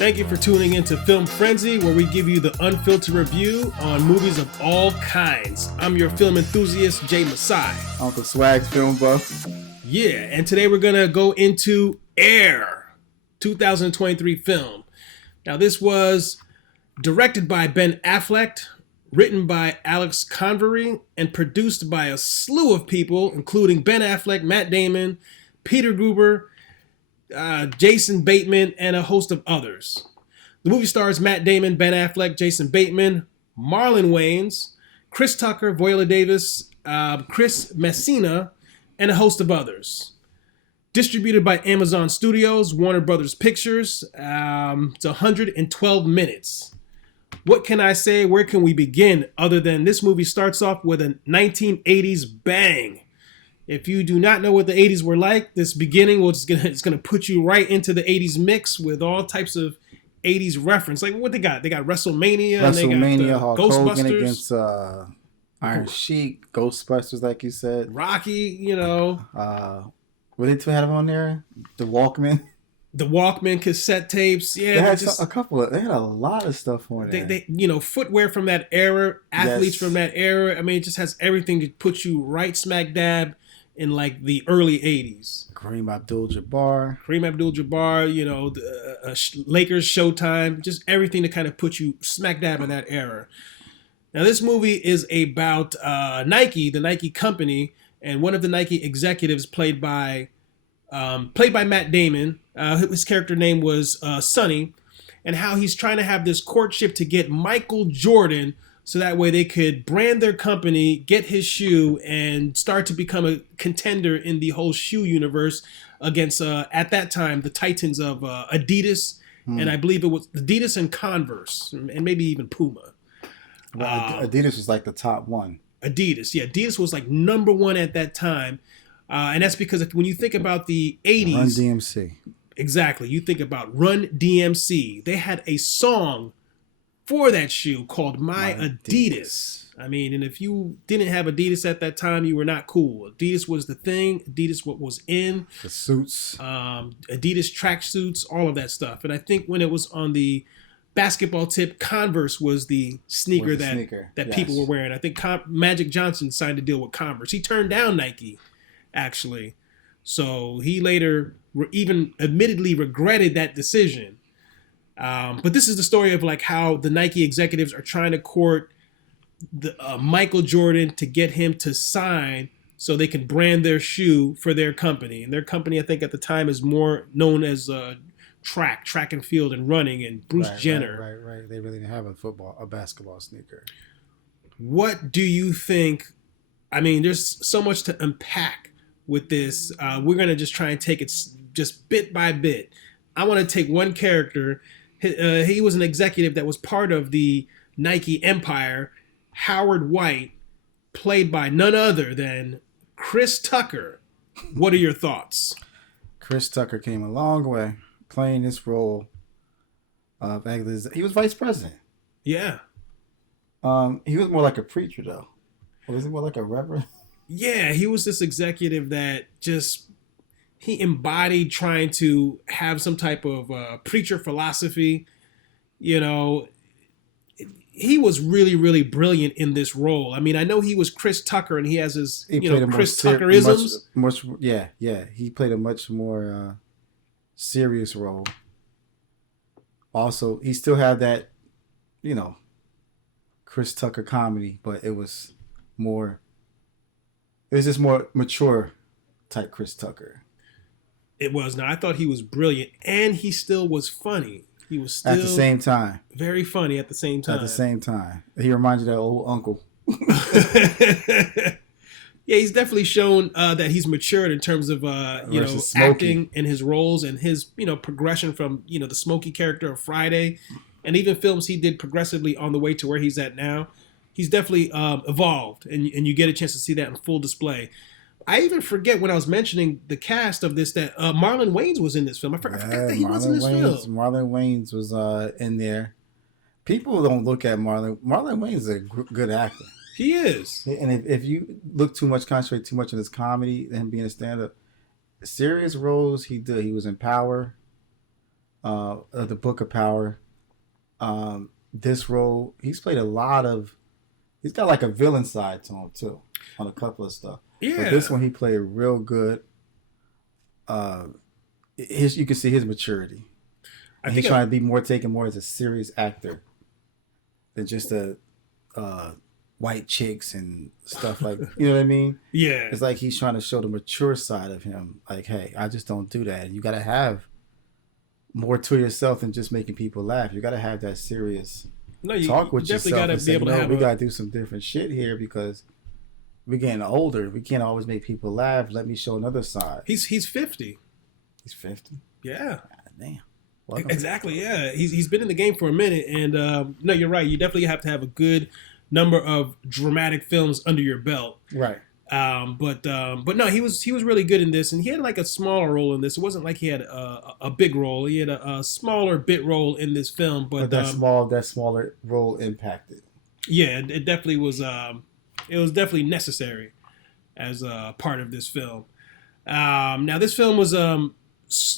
Thank you for tuning in to Film Frenzy, where we give you the unfiltered review on movies of all kinds. I'm your film enthusiast, Jay Masai. Uncle Swag's film buff. Yeah, and today we're going to go into Air, 2023 film. Now, this was directed by Ben Affleck, written by Alex Convery, and produced by a slew of people, including Ben Affleck, Matt Damon, Peter Gruber, Jason Bateman, and a host of others. The movie stars Matt Damon, Ben Affleck, Jason Bateman, Marlon Wayans, Chris Tucker, Viola Davis, Chris Messina, and a host of others. Distributed by Amazon Studios, Warner Brothers Pictures. It's 112 minutes. What can I say? Where can we begin? Other than this movie starts off with a 1980s bang. If you do not know what the 80s were like, this beginning it's gonna put you right into the 80s mix with all types of 80s reference. Like what they got? They got WrestleMania, and they got Hulk Ghostbusters Hogan against Iron Sheik, Ghostbusters, like you said. Rocky, What did they have on there? The Walkman cassette tapes. Yeah, they had a couple of. They had a lot of stuff on there. They footwear from that era, athletes from that era. I mean, it just has everything to put you right smack dab in like the early 80s. Kareem Abdul-Jabbar, Lakers Showtime, just everything to kind of put you smack dab in that era. Now, this movie is about Nike, the Nike company, and one of the Nike executives played by Matt Damon. His character name was Sonny, and how he's trying to have this courtship to get Michael Jordan so that way they could brand their company, get his shoe, and start to become a contender in the whole shoe universe against, at that time, the titans of Adidas, and I believe it was Adidas and Converse, and maybe even Puma. Well, Adidas was like the top one. Adidas was like number one at that time. And that's because when you think about the 80s... Run DMC. Exactly. You think about Run DMC. They had a song for that shoe called My Adidas. I mean, and if you didn't have Adidas at that time, you were not cool. Adidas was the thing. Adidas what was in. The suits. Adidas track suits, all of that stuff. And I think when it was on the basketball tip, Converse was the sneaker that people were wearing. I think Magic Johnson signed a deal with Converse. He turned down Nike, actually. So he later even admittedly regretted that decision. But this is the story of like how the Nike executives are trying to court the Michael Jordan to get him to sign so they can brand their shoe for their company. And their company, I think at the time, is more known as track and field and running, and Bruce Jenner. Right. They really didn't have a basketball sneaker. What do you think? I mean, there's so much to unpack with this. We're going to just try and take it just bit by bit. I want to take one character. He was an executive that was part of the Nike empire, Howard White, played by none other than Chris Tucker. What are your thoughts? Chris Tucker came a long way playing this role. He was vice president. Yeah. He was more like a preacher, though. Or was he more like a reverend? Yeah, he was this executive that he embodied trying to have some type of preacher philosophy. He was really, really brilliant in this role. I mean, I know he was Chris Tucker, and he has his, Chris Tuckerisms. He played a much more serious role. Also, he still had that, Chris Tucker comedy, but it was just more mature type Chris Tucker. It was. Now, I thought he was brilliant, and he still was funny. He was still... At the same time. Very funny at the same time. He reminded of that old uncle. Yeah, he's definitely shown that he's matured in terms of, acting in his roles and his, progression from, the Smokey character of Friday, and even films he did progressively on the way to where he's at now. He's definitely evolved, and you get a chance to see that in full display. I even forget when I was mentioning the cast of this that Marlon Wayans was in this film. I forgot that he was in this film. Marlon Wayans was in there. People don't look at Marlon. Marlon Wayans is a good actor. He is. And if you concentrate too much on his comedy and him being a stand-up, serious roles he did. He was in Power. The Book of Power. This role, he's played a lot of. He's got like a villain side to him too, on a couple of stuff. Yeah. But this one he played real good. You can see his maturity. And he's trying to be taken more as a serious actor than just a white chicks and stuff like, you know what I mean? Yeah. It's like he's trying to show the mature side of him. Like, hey, I just don't do that. You got to have more to yourself than just making people laugh. You got to have that serious talk with yourself. Definitely got to be able to have. We got to do some different shit here because we're getting older. We can't always make people laugh. Let me show another side. He's 50. He's 50. Yeah. God damn. Welcome. Exactly. Yeah. He's been in the game for a minute, and no, you're right. You definitely have to have a good number of dramatic films under your belt. Right. But no, he was really good in this, and he had like a smaller role in this. It wasn't like he had a big role. He had a smaller bit role in this film, but that smaller role impacted. Yeah, it definitely was. It was definitely necessary as a part of this film. Now, this film was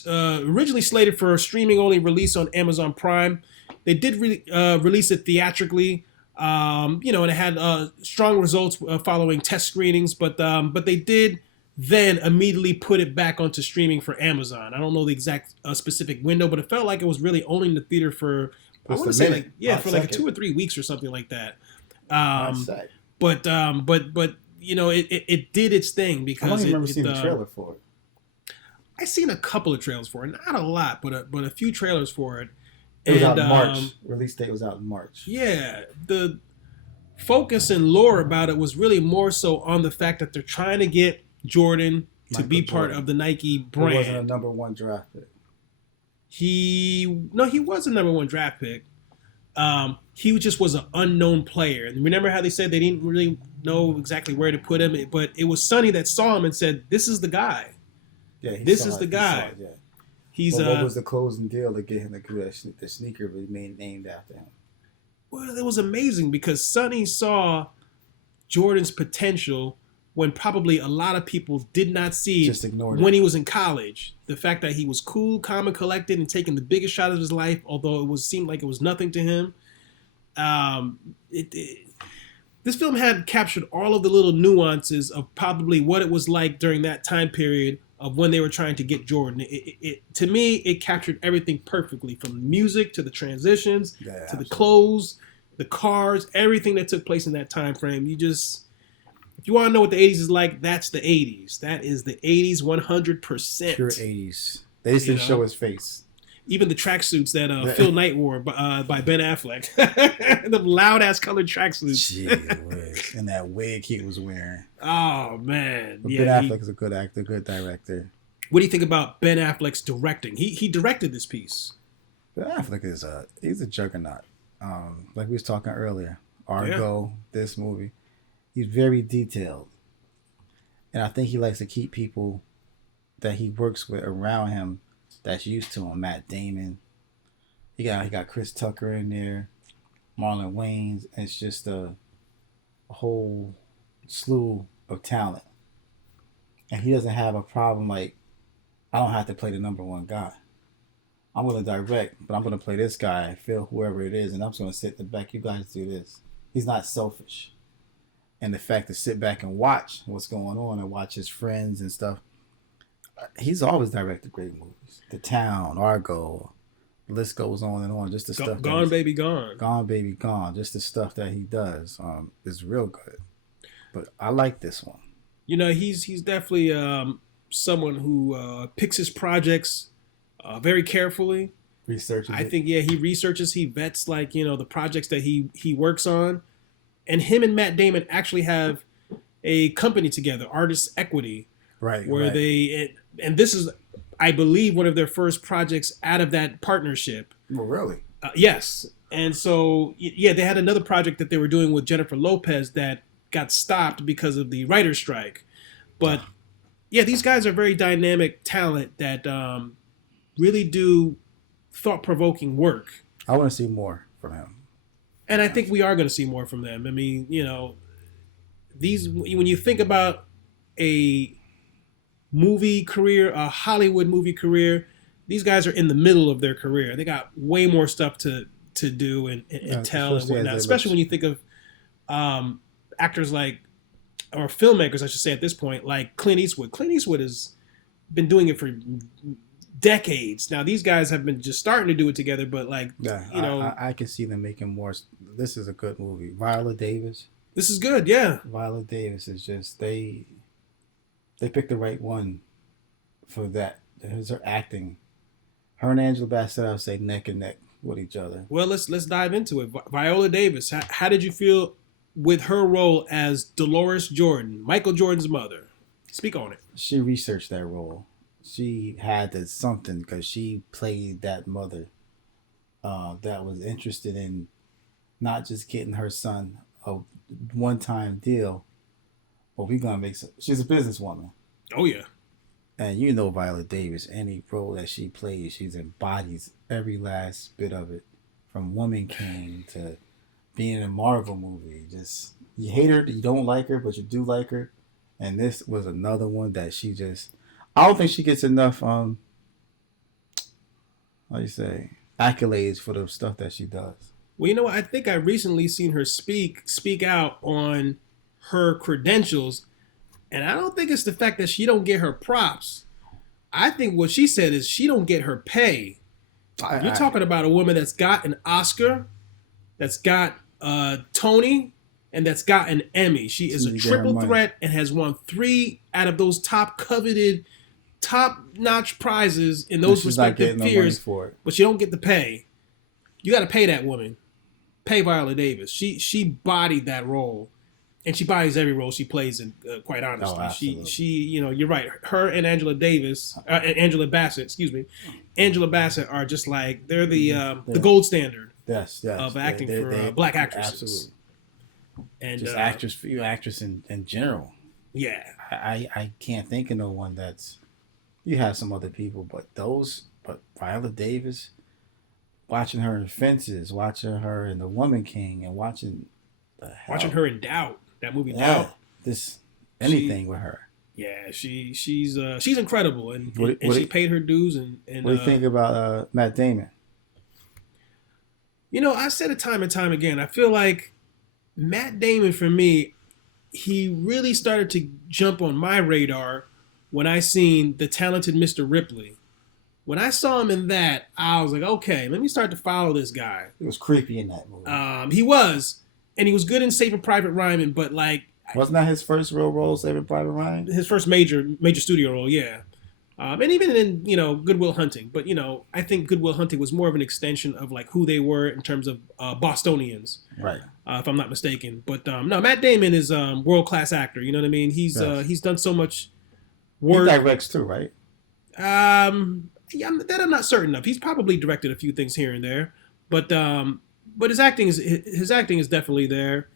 originally slated for streaming only release on Amazon Prime. They did release it theatrically. And it had strong results following test screenings, but they did then immediately put it back onto streaming for Amazon. I don't know the exact specific window, but it felt like it was really only in the theater for I want to say like 2 or 3 weeks or something like that. But it did its thing because I don't remember seeing the trailer for it. I seen a couple of trailers for it, not a lot, but a few trailers for it. It was out in March. Release date was out in March. Yeah, the focus and lore about it was really more so on the fact that they're trying to get Jordan to be part of the Nike brand. He wasn't a number 1 draft pick. He was a number 1 draft pick. He just was an unknown player. And remember how they said they didn't really know exactly where to put him, but it was Sonny that saw him and said, "This is the guy. Yeah, this is the guy." What was the closing deal to get him to do the sneaker named after him? Well, it was amazing because Sonny saw Jordan's potential when probably a lot of people did not see just ignored when he was in college. The fact that he was cool, calm, and collected and taking the biggest shot of his life, although seemed like it was nothing to him. This film had captured all of the little nuances of probably what it was like during that time period of when they were trying to get Jordan. To me, it captured everything perfectly, from the music to the transitions to the clothes, the cars, everything that took place in that time frame. If you want to know what the 80s is like, that's the 80s. That is the 80s 100%. Pure 80s. They just didn't show his face. Even the tracksuits that Phil Knight wore by Ben Affleck. The loud-ass colored tracksuits. Gee, and that wig he was wearing. Oh, man. But Ben Affleck is a good actor, good director. What do you think about Ben Affleck's directing? He directed this piece. Ben Affleck he's a juggernaut. Like we was talking earlier. Argo, this movie. He's very detailed. And I think he likes to keep people that he works with around him that's used to him. Matt Damon. He got Chris Tucker in there. Marlon Wayans. It's just a whole slew of talent. And he doesn't have a problem like, I don't have to play the number 1 guy. I'm going to direct, but I'm going to play this guy, Phil, whoever it is, and I'm just going to sit in the back. You guys do this. He's not selfish. And the fact to sit back and watch what's going on and watch his friends and stuff. He's always directed great movies. The Town, Argo, the list goes on and on. Just the stuff. Gone Baby Gone. Gone Baby Gone. Just the stuff that he does is real good. But I like this one. He's definitely someone who picks his projects very carefully. Researches. I think he researches. He vets the projects that he works on, and him and Matt Damon actually have a company together, Artists Equity. Right. Where and this is, I believe, one of their first projects out of that partnership. Well, really? Yes. And so, they had another project that they were doing with Jennifer Lopez that got stopped because of the writer's strike. But, these guys are very dynamic talent that really do thought-provoking work. I want to see more from him. And I think we are going to see more from them. I mean, when you think about a movie career, a Hollywood movie career, These guys are in the middle of their career. They got way more stuff to do and tell and whatnot. Especially when you think of actors like, or filmmakers, I should say at this point, like Clint Eastwood. Clint Eastwood has been doing it for decades. Now these guys have been just starting to do it together, but like, I can see them making more. This is a good movie. Viola Davis. This is good, yeah. Viola Davis is just they picked the right one for that. There's her acting. Her and Angela Bassett, I would say, neck and neck with each other. Well, let's dive into it. Viola Davis. How did you feel with her role as Dolores Jordan, Michael Jordan's mother? Speak on it. She researched that role. She had something because she played that mother that was interested in not just getting her son a one-time deal, but we're gonna make some. She's a businesswoman. Oh yeah. And you know Viola Davis, any role that she plays, she embodies every last bit of it, from Woman King to being in a Marvel movie. Just you hate her, you don't like her, but you do like her. And this was another one that she just. I don't think she gets enough. How do you say, accolades for the stuff that she does. Well, you know what? I think I recently seen her speak out on her credentials, and I don't think it's the fact that she don't get her props. I think what she said is she don't get her pay. You're talking about a woman that's got an Oscar, that's got a Tony, and that's got an Emmy. She is a triple threat and has won 3 out of those top-notch prizes in those respective spheres, but you don't get the pay. You got to pay that woman. Pay Viola Davis. She bodied that role, and she bodies every role she plays in. Quite honestly, she you're right. Her and Angela Bassett are just like they're the gold standard. Yes. Of acting for black actresses. Absolutely. And just actress in general. Yeah. I can't think of no one that's. You have some other people, but Viola Davis, watching her in Fences, watching her in The Woman King, and watching her in Doubt, that movie Doubt. Anything with her. Yeah, she's incredible, and she paid her dues. And what do you think about Matt Damon? I said it time and time again. I feel like Matt Damon, for me, he really started to jump on my radar when I seen The Talented Mr. Ripley. When I saw him in that, I was like, okay, let me start to follow this guy. He was creepy in that movie. He was, and he was good in Saving Private Ryan, but like... Wasn't that his first real role, Saving Private Ryan? His first major studio role, yeah. And even in, Good Will Hunting. But, I think Good Will Hunting was more of an extension of like who they were in terms of Bostonians. Right. If I'm not mistaken. But no, Matt Damon is a world-class actor. You know what I mean? He's done so much work. He directs too, right? Yeah, that I'm not certain of. He's probably directed a few things here and there, but his acting is definitely there.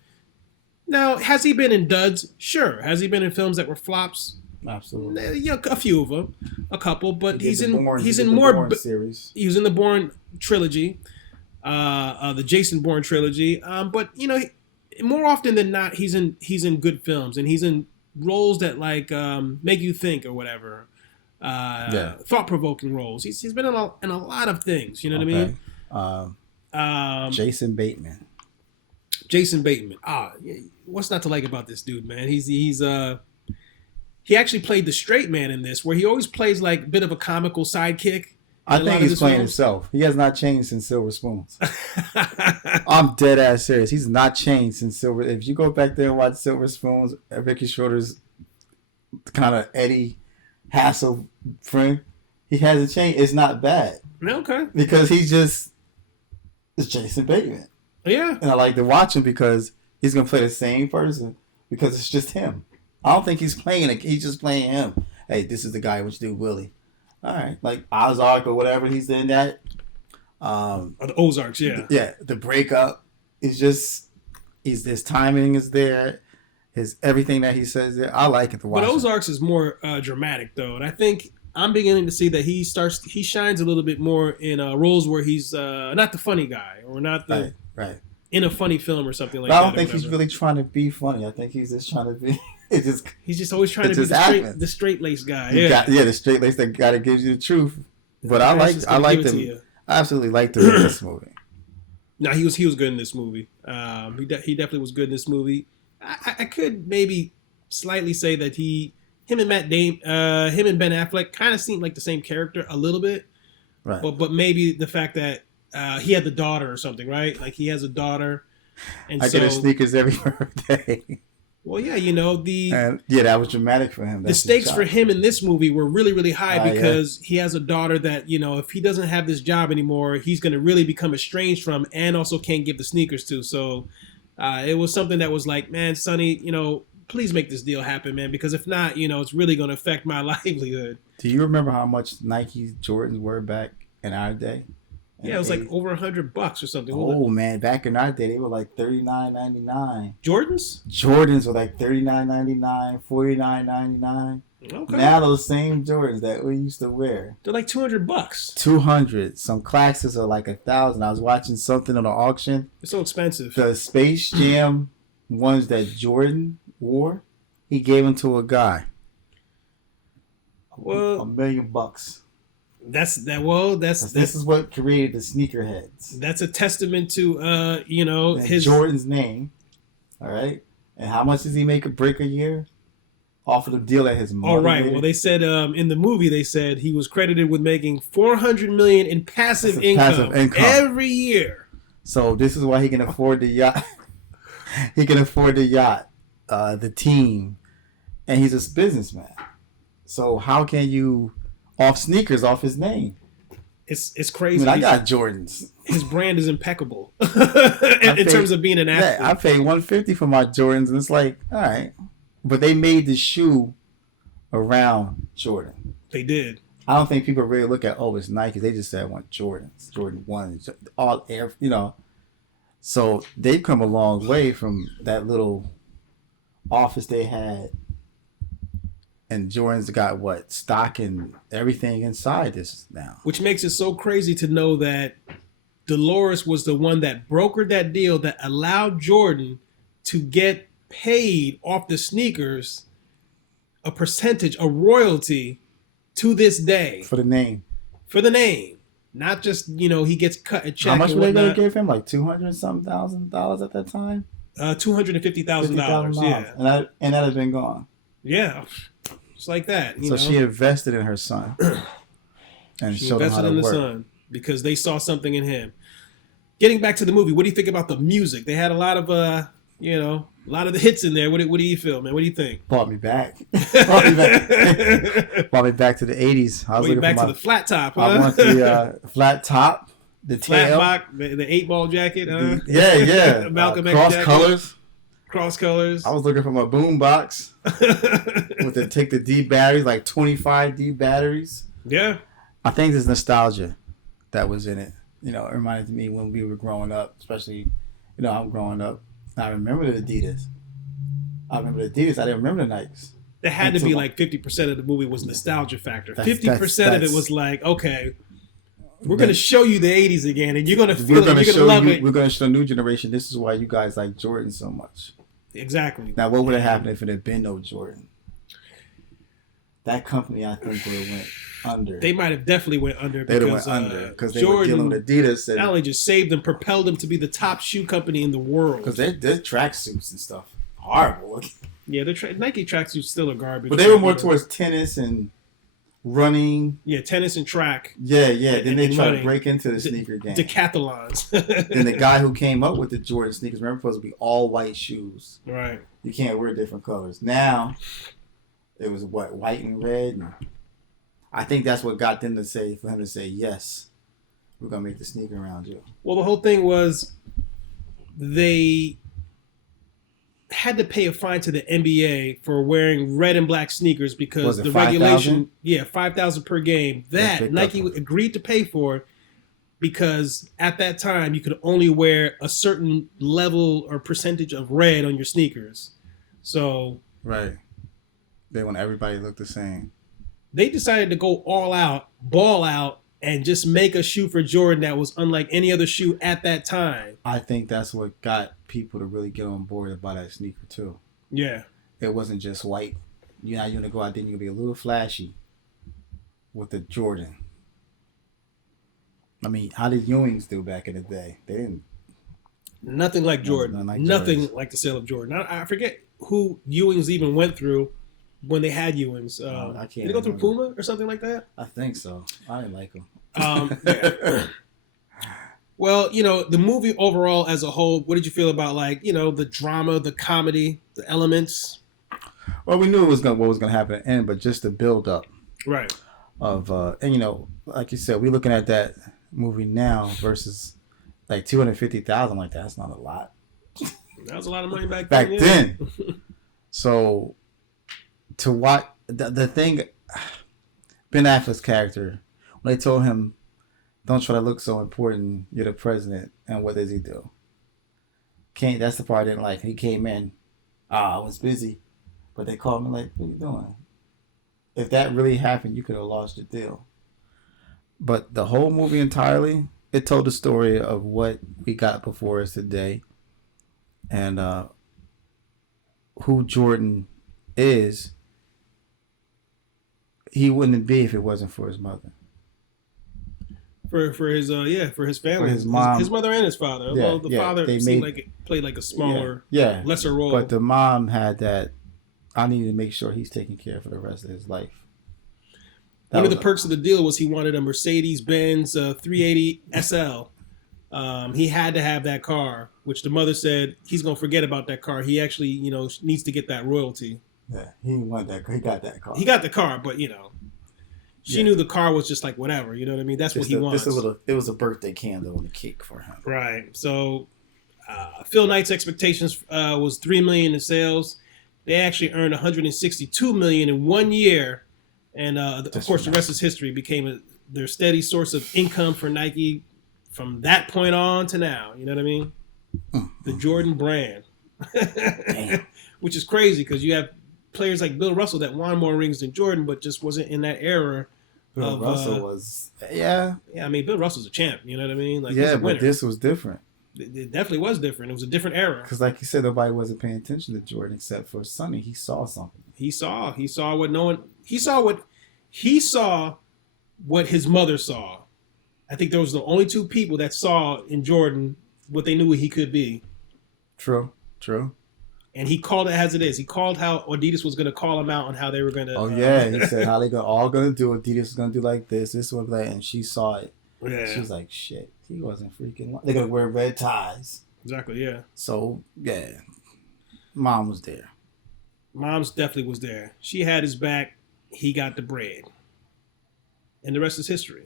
Now, has he been in duds? Sure. Has he been in films that were flops? Absolutely. Yeah, a few of them, a couple. But he's in more series. He was in the Bourne trilogy, the Jason Bourne trilogy. But more often than not, he's in good films, and he's in roles that like make you think or whatever. Thought-provoking roles. He's been in a lot of things. You know what I mean? Jason Bateman. What's not to like about this dude, man? He actually played the straight man in this, where he always plays like a bit of a comical sidekick. I think he's playing himself. He has not changed since Silver Spoons. I'm dead ass serious. He's not changed since Silver. If you go back there and watch Silver Spoons, Ricky Schroeder's kind of Eddie Hassel friend, he hasn't changed. It's not bad. Okay. Because it's Jason Bateman. Yeah. And I like to watch him because he's going to play the same person because it's just him. I don't think he's playing it. He's just playing him. Hey, this is the guy which do Willie. All right. Like Ozark or whatever he's in that. The Ozarks, yeah. Yeah. The Breakup is just, his timing is there. Everything that he says there. I like it to watch. But Ozarks is more dramatic though. And I think I'm beginning to see that he shines a little bit more in roles where he's not the funny guy or not the right. in a funny film or something like but that. I don't think he's really trying to be funny. I think he's just trying to be. He's just always trying to be the straight-laced guy. The straight-laced guy that gives you the truth. But Just I gonna give liked it to him. you. I absolutely liked him in this movie. No, he was good in this movie. He definitely was good in this movie. I could maybe slightly say that him and Matt Damon, him and Ben Affleck kind of seemed like the same character a little bit, Right. but maybe the fact that he had the daughter or something, right? Like he has a daughter, and I get his sneakers every birthday. Well, yeah, you know And yeah, that was dramatic for him. the stakes for him in this movie were really, really high because he has a daughter that, you know, if he doesn't have this job anymore, he's going to really become estranged from and also can't give the sneakers to. So it was something that was like, man, Sonny, you know, please make this deal happen, man, because if not, you know, it's really going to affect my livelihood. Do you remember how much Nike Jordans were back in our day? Yeah, it was like over $100 or something. Oh man, back in our day, they were like $39.99. Jordans? Jordans were like $39.99, $49.99. Okay. Now those same Jordans that we used to wear, they're like $200. $200. Some classics are like $1,000. I was watching something on the auction. It's so expensive. The Space Jam ones that Jordan wore, he gave them to a guy. Well, $1 million. That's that. Well, this is what created the sneakerheads. That's a testament to you know, and his Jordan's name. All right, and how much does he make a break a year? Off of the deal that his mother. All right. Well, they said in the movie they said he was credited with making $400 million in passive income every year. So this is why he can afford the yacht. He can afford the yacht, the team, and he's a businessman. So how can you off sneakers off his name? It's crazy. I mean, I got Jordans. His brand is impeccable in terms of being an athlete. Yeah, I paid $150 for my Jordans, and it's like, all right, but they made the shoe around Jordan. They did. I don't think people really look at, it's Nike. They just say I want Jordans, Jordan 1, all air, you know. So they've come a long way from that little office they had. And Jordan's got stock and everything inside this now. Which makes it so crazy to know that Dolores was the one that brokered that deal that allowed Jordan to get paid off the sneakers a percentage, a royalty to this day. For the name. For the name. Not just, you know, he gets cut a check. How much were they going to give him? Like $200,000 at that time? $250,000. Yeah. And that has been gone. Yeah. Just like that. So she invested in her son. And she showed him how to work. the son because they saw something in him. Getting back to the movie, what do you think about the music? They had a lot of, you know, a lot of the hits in there. What do you feel, man? What do you think? Brought me back. Brought me back to the 80s. I was looking back to the flat top, huh? I want the flat top, the flat tail. box, the 8-ball jacket, huh? Yeah. Malcolm X cross jacket. colors. Cross colors. I was looking for my boom box with take the D batteries, like 25 D batteries. Yeah. I think there's nostalgia that was in it. You know, it reminded me when we were growing up, especially, you know, I'm growing up. I remember the Adidas. I didn't remember the Nikes. There had to be like 50% of the movie was nostalgia factor. 50% of it was like, okay, we're going to show you the 80s again, and you're going to feel it, you're going to love it. We're going to show the new generation, this is why you guys like Jordan so much. Exactly. Now, what would have happened if it had been no Jordan? That company, I think, would have went under. They might have definitely went under because they were dealing with Adidas. And not only just saved them, propelled them to be the top shoe company in the world. Because their tracksuits and stuff, horrible. Yeah, Nike tracksuits still are garbage. But they were more towards tennis and running. Yeah, tennis and track. Yeah. Then they tried to break into the sneaker game. Decathlons. Then the guy who came up with the Jordan sneakers, remember, supposed to be all white shoes. Right. You can't wear different colors. Now, it was white and red. And I think that's what got them for him to say, yes, we're going to make the sneaker around you. Well, the whole thing was they had to pay a fine to the NBA for wearing red and black sneakers because the 5, regulation, $5,000 per game. That Nike agreed to pay for because at that time you could only wear a certain level or percentage of red on your sneakers. So right, they want everybody to look the same. They decided to go all out, ball out, and just make a shoe for Jordan that was unlike any other shoe at that time. I think that's what got people to really get on board to buy that sneaker too. Yeah. It wasn't just white. You're going to go out there and you're going to be a little flashy with the Jordan. I mean, how did Ewings do back in the day? They didn't. Nothing like Jordan. Nothing like the sale of Jordan. I forget who Ewings even went through when they had Ewings. I can't. Did he go through Puma or something like that? I think so. I didn't like him. Yeah. Well, the movie overall as a whole, what did you feel about, like, the drama, the comedy, the elements? Well, we knew what was gonna happen at the end, but just the build up, right? Of and like you said, we're looking at that movie now versus like 250,000. Like that's not a lot. That was a lot of money back then. So to watch the thing, Ben Affleck's character, when they told him, "Don't try to look so important. You're the president," and what does he do? That's the part I didn't like. He came in, I was busy, but they called me like, "What are you doing?" If that really happened, you could have lost your deal. But the whole movie entirely, it told the story of what we got before us today, and who Jordan is. He wouldn't be if it wasn't for his mother. For his family, for his mom, his mother and his father. Yeah, Although the father seemed like it played like a smaller, lesser role. But the mom had that. I need to make sure he's taken care of for the rest of his life. One of the perks of the deal was he wanted a Mercedes-Benz 380 SL. He had to have that car, which the mother said he's going to forget about that car. He actually, needs to get that royalty. Yeah, he didn't want that. He got that car. He got the car, but she knew the car was just like whatever. You know what I mean? That's just what he wants. It was a birthday candle on the cake for him. Right. So, Phil Knight's expectations was $3 million in sales. They actually earned $162 million in 1 year, and of course, the rest is history. Became their steady source of income for Nike from that point on to now. You know what I mean? The Jordan brand, which is crazy because you have players like Bill Russell that won more rings than Jordan, but just wasn't in that era. Bill Russell was, yeah. I mean, Bill Russell's a champ. You know what I mean? Like, yeah, but this was different. It definitely was different. It was a different era. Because, like you said, nobody wasn't paying attention to Jordan except for Sonny. He saw something. He saw what no one. He saw what his mother saw. I think there was the only two people that saw in Jordan what they knew he could be. True. And he called it as it is. He called how Adidas was going to call him out on how they were going to. Oh yeah, he said how they all going to do. Adidas is going to do like this one, like, and she saw it. Yeah. She was like, "Shit, he wasn't freaking. They're going to wear red ties." Exactly. Yeah. So yeah, Mom was there. Mom's definitely was there. She had his back. He got the bread. And the rest is history.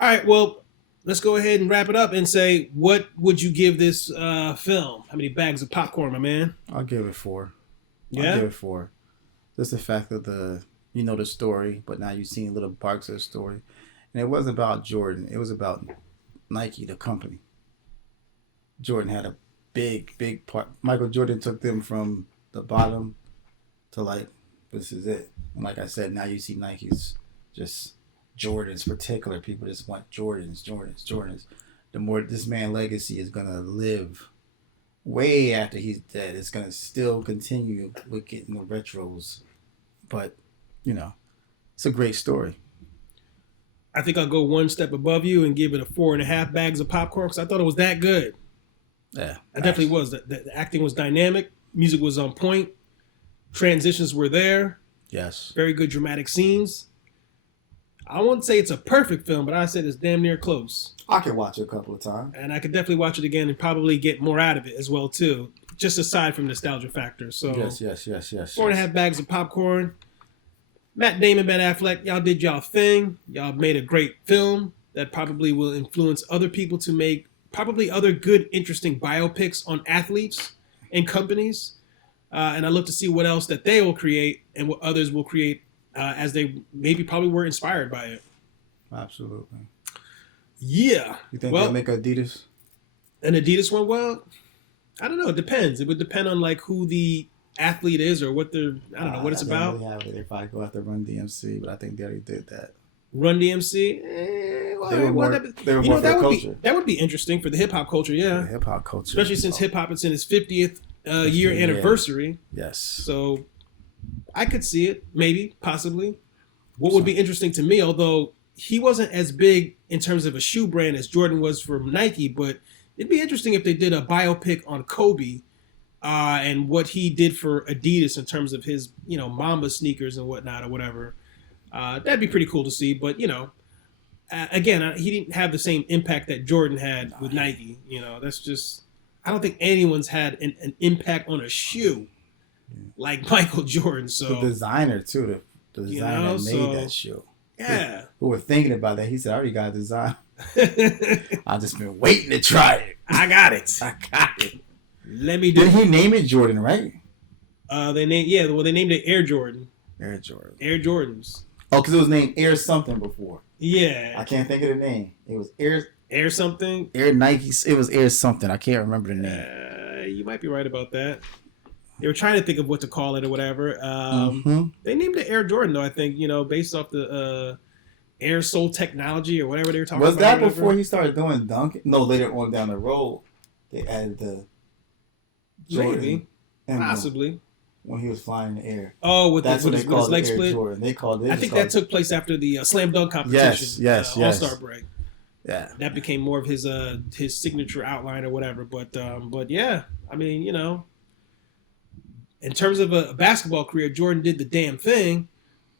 All right. Well, let's go ahead and wrap it up and say, what would you give this film? How many bags of popcorn, my man? I'll give it 4. Yeah? I'll give it 4. Just the fact that the story, but now you've seen little parts of the story. And it wasn't about Jordan. It was about Nike, the company. Jordan had a big, big part. Michael Jordan took them from the bottom to like, this is it. And like I said, now you see Nike's just Jordans particular. People just want Jordans. The more this man's legacy is going to live way after he's dead. It's going to still continue with getting the retros. But, it's a great story. I think I'll go one step above you and give it a 4.5 bags of popcorn because I thought it was that good. Yeah. It definitely was. The acting was dynamic. Music was on point. Transitions were there. Yes. Very good dramatic scenes. I wouldn't say it's a perfect film, but I said it's damn near close. I could watch it a couple of times. And I could definitely watch it again and probably get more out of it as well, too. Just aside from nostalgia factor. So Yes. 4.5 bags of popcorn. Matt Damon, Ben Affleck, y'all did y'all thing. Y'all made a great film that probably will influence other people to make probably other good, interesting biopics on athletes and companies. And I look to see what else that they will create and what others will create as they maybe probably were inspired by it. Absolutely. Yeah. You think they'll make Adidas? An Adidas one? Well, I don't know. It depends. It would depend on like who the athlete is or what they're, I don't know what it's about. They probably go after Run DMC, but I think they already did that. Run DMC? They were more for the culture. That would be interesting for the hip hop culture, yeah. The hip hop culture. Especially since hip hop is in its 50th year anniversary. Yes. So I could see it, maybe, possibly. What would be interesting to me, although he wasn't as big in terms of a shoe brand as Jordan was for Nike, but it'd be interesting if they did a biopic on Kobe and what he did for Adidas in terms of his, Mamba sneakers and whatnot or whatever. That'd be pretty cool to see. But, again, he didn't have the same impact that Jordan had with Nike. That's just, I don't think anyone's had an impact on a shoe like Michael Jordan. So the designer, too, the designer that made that shoe. Yeah. Who were thinking about that. He said, I already got a design. I've just been waiting to try it. I got it. Let me do it. Did he name it Jordan, right? They named it Air Jordan. Air Jordan. Air Jordans. Oh, because it was named Air something before. Yeah. I can't think of the name. It was Air something? Air Nike. It was Air something. I can't remember the name. You might be right about that. They were trying to think of what to call it or whatever. They named it Air Jordan, though, I think, based off the Air Soul technology or whatever they were talking about. Was that before he started doing dunking? No, later on down the road, they added the Jordan. Maybe. Possibly. When he was flying in the air. Oh, with That's what they called leg Air split? Jordan. They called it. I think that took place after the slam dunk competition. Yes. All-Star break. Yeah. That became more of his signature outline or whatever. But yeah, I mean, in terms of a basketball career, Jordan did the damn thing,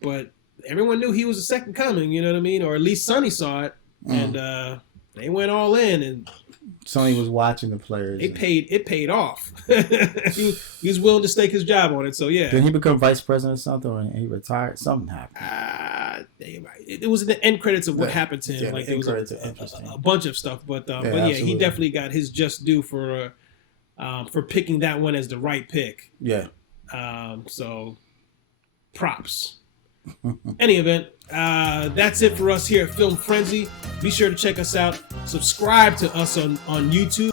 but everyone knew he was a second coming, you know what I mean? Or at least Sonny saw it, and they went all in, and Sonny was watching the players. It paid off. he was willing to stake his job on it, so yeah. Did he become vice president or something, or he retired? Something happened. It was in the end credits of what happened to him. Yeah, like the there was a bunch of stuff, but yeah, he definitely got his just due for picking that one as the right pick. Yeah. So props. Any event, that's it for us here at Film Frenzy. Be sure to check us out. Subscribe to us on YouTube.